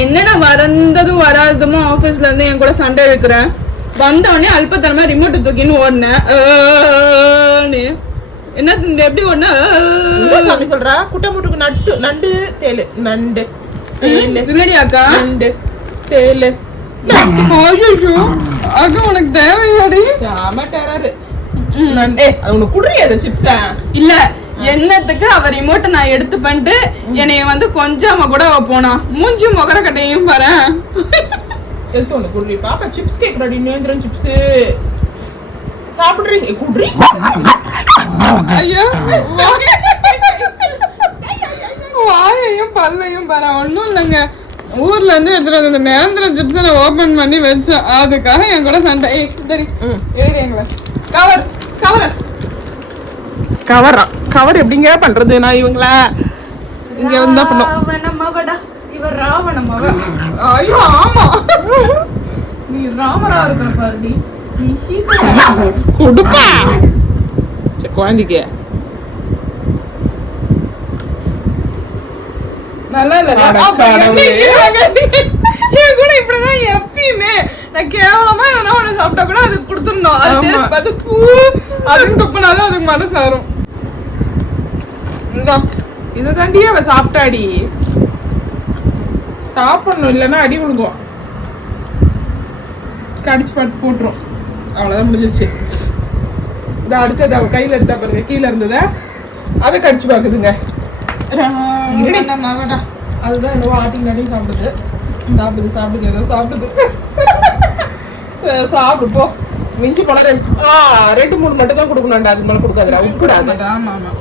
என்னடா வரந்ததும் வராததுமோ ஆபீஸ்ல இருந்து என் கூட சண்டை இழுக்கிறேன். வந்தவொடனே அல்பத்தனமா ரிமோட் தூக்கின்னு ஓடினேன். என்ன எப்படி ஓடினா சாமி சொல்றா? குட்டமுட்டுக்கு நட்டு நண்டு தேலு நண்டு இல்லடி அக்கா, நண்டு தேலு. அக்கா உனக்கு தேவையாடி? ஆமா டெரர் நண்டே. அது உனக்கு குடுறியா அந்த சிப்ஸா? இல்ல என்னத்துக்கு அவர் ரிமோட்டை நான் எடுத்து பண்ணிட்டு என்னைய வந்து கொஞ்சமா கூட போனா மூஞ்சி முகர கட்டையும் பாரு. எடுத்து ஒண்ணு குடுறி பாப்பா. சிப்ஸ் கேக்குறாடி. நேந்திரன் சிப்ஸ் சாப்பிடுறீ? குடுறி. ஐயோ வாயையும் பல்லையும் பாரு. ஒன்னும் இல்லைங்க, ஊர்ல இருந்து எடுத்துட்டு வந்து நேந்திரன் சிப்ஸ் நான் ஓபன் பண்ணி வச்சேன். அதுக்காக என் கூட சண்டை. சரி எங்களை கவர் கவரஸ் கவரா? கவர் எப்படிங்க பண்றது? நான் இவங்கள இங்க வந்தா பண்ணும். இவர் ராவணமாவ. ஐயோ ஆமா, நீ ராமரா இருக்க பாருடி. நீ கொடுப்பா குழந்தைக்கு. நல்லா இல்ல என் கூட இப்படிதான் எப்பயுமே. நான் கேவலமா எதனா ஒண்ணு சாப்பிட்டா கூட அதுக்கு கொடுத்துருந்தோம். அது பூ அதுக்கு துப்புனாலும் அதுக்கு மனசு வரும். இதை தாண்டி அவ சாப்பிட்டாடி. டாப் பண்ணும், இல்லைன்னா அடி விழுங்குவோம். கடிச்சு பார்த்து போட்டுரும். அவ்வளோதான் முடிஞ்சிருச்சு. இதை அடுத்தது அவ கையில் எடுத்தா பாருங்க, கீழே இருந்ததை அதை கடிச்சு பார்க்குதுங்க. அதுதான் என்னவோ ஆட்டிங் ஆட்டிங் சாப்பிடுது. சாப்பிடுது சாப்பிடுது ஏதோ சாப்பிடுது. சாப்பிடு போ. மிஞ்சி போனா 2-3 மட்டும் தான் கொடுக்கணும்டா, அதுக்கு மேலே கொடுக்காதுடா. விட்டுக்கூடாது. ஆமா ஆமா